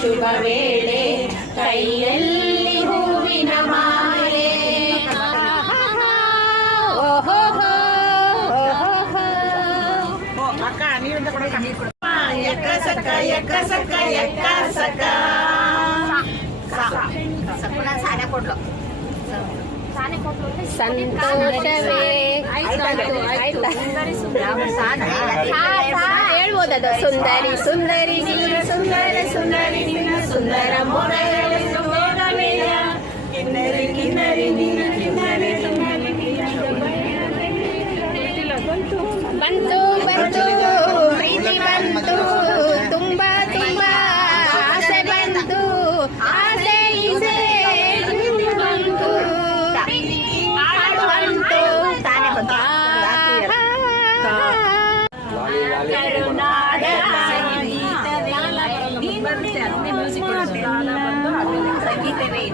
ಶುಭ ವೇಳೆ ಕೈಯಲ್ಲಿ ಹೂವಿನ ಮಾಲೆ ಯಕ್ಕ ಸಕ್ಕ ಯಕ್ಕ ಸಕ್ಕ ಯಕ್ಕ ಸಕ್ಕ ಸಂತೋಷವೇ ಹೇಳ್ಬೋದದ ಸುಂದರಿ ಸುಂದರಿ ನೀನು ಸುಂದರ ಸುಂದರಿ ನಿನ್ನ ಸುಂದರ ಮೊರೆಗಳ ಸುಂದರಮೇಯ ಕಿನ್ನರಿ ಕಿನ್ನರಿ ನೀನು ಕಿನ್ನರಿ ಬಂತು ಬಂತು ಪ್ರೀತಿ ಬಂತು ತುಂಬಾ ತುಂಬಾ ಆಸೆ ಬಂತು ಆಸೆ ಈಸೆ ಬಂತು ಸಂಗೀತವೇ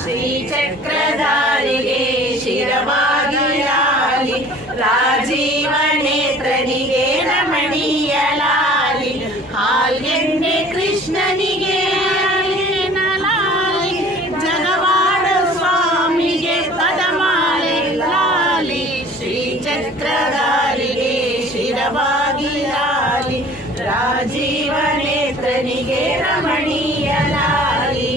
ಶ್ರೀ ಚಕ್ರಧಾರಿಗೆ ಶಿರವಾಗಿ ರಾಜೀವ ನೇತ್ರನಿಗೆ ರಮಣೀಯ ಲಾಲಿ ಹಾಲ್ಗೆಂಡೆ ಕೃಷ್ಣನಿಗೆ ಜಗವಾಡ ಸ್ವಾಮಿಗೆ ಪದಮಾಲೆ ಲಾಲಿ ಶ್ರೀ ಚಕ್ರಧಾರಿಗೆ ಶಿರವಾಗಿ ಲಾಲಿ ರಾಜೀವ ನೇತ್ರನಿಗೆ ರಮಣೀಯ ಲಾಲಿ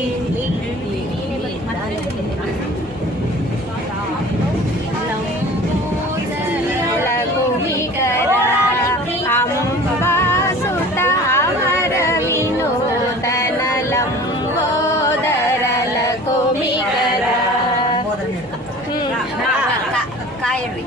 ಕಾಯಡ್ರಿ